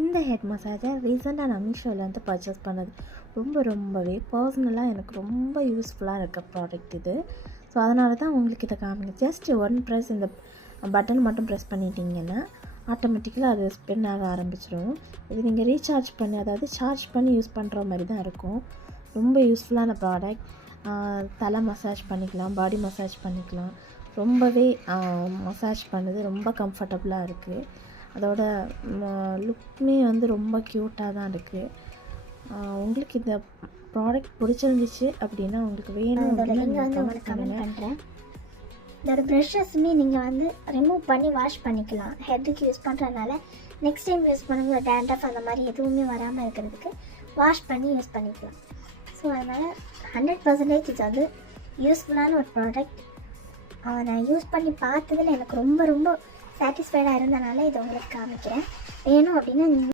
இந்த head massager ரீசெண்டாக நான் மீஷோலேருந்து பர்ச்சேஸ் பண்ணது. ரொம்பவே பர்சனலாக எனக்கு ரொம்ப யூஸ்ஃபுல்லாக இருக்க ப்ராடக்ட் இது. ஸோ அதனால தான் உங்களுக்கு இதை காமிங்க. ஜஸ்ட் ஒன் ப்ரெஸ், இந்த பட்டன் மட்டும் ப்ரெஸ் பண்ணிட்டீங்கன்னா ஆட்டோமேட்டிக்கலாக அது ஸ்பின் ஆக ஆரம்பிச்சிடும். இது நீங்கள் ரீசார்ஜ் பண்ணி, அதாவது சார்ஜ் பண்ணி யூஸ் பண்ணுற மாதிரி தான் இருக்கும். ரொம்ப யூஸ்ஃபுல்லான ப்ராடக்ட். தலை மசாஜ் பண்ணிக்கலாம், பாடி மசாஜ் பண்ணிக்கலாம். ரொம்பவே மசாஜ் பண்ணுது, ரொம்ப கம்ஃபர்டபுளாக இருக்குது. அதோட லுக்குமே வந்து ரொம்ப க்யூட்டாக தான் இருக்குது. உங்களுக்கு இந்த ப்ராடக்ட் பிடிச்சிருந்துச்சு அப்படின்னா, உங்களுக்கு வேணும் அப்படின்னா உங்களுக்கு கமெண்ட் பண்ணுறேன். இதோட ப்ரஷஸுமே நீங்கள் வந்து ரிமூவ் பண்ணி வாஷ் பண்ணிக்கலாம். ஹெட்டுக்கு யூஸ் பண்ணுறதுனால நெக்ஸ்ட் டைம் யூஸ் பண்ணுங்க டேண்ட்ரஃப் அந்த மாதிரி எதுவுமே வராமல் இருக்கிறதுக்கு வாஷ் பண்ணி யூஸ் பண்ணிக்கலாம். ஸோ அதனால் 100% இது வந்து யூஸ்ஃபுல்லான ஒரு ப்ராடக்ட். நான் யூஸ் பண்ணி பார்த்ததில் எனக்கு ரொம்ப சாட்டிஸ்ஃபைடாக இருந்தனால இதை உங்களுக்கு காமிக்கிறேன். வேணும் அப்படின்னா நீங்கள்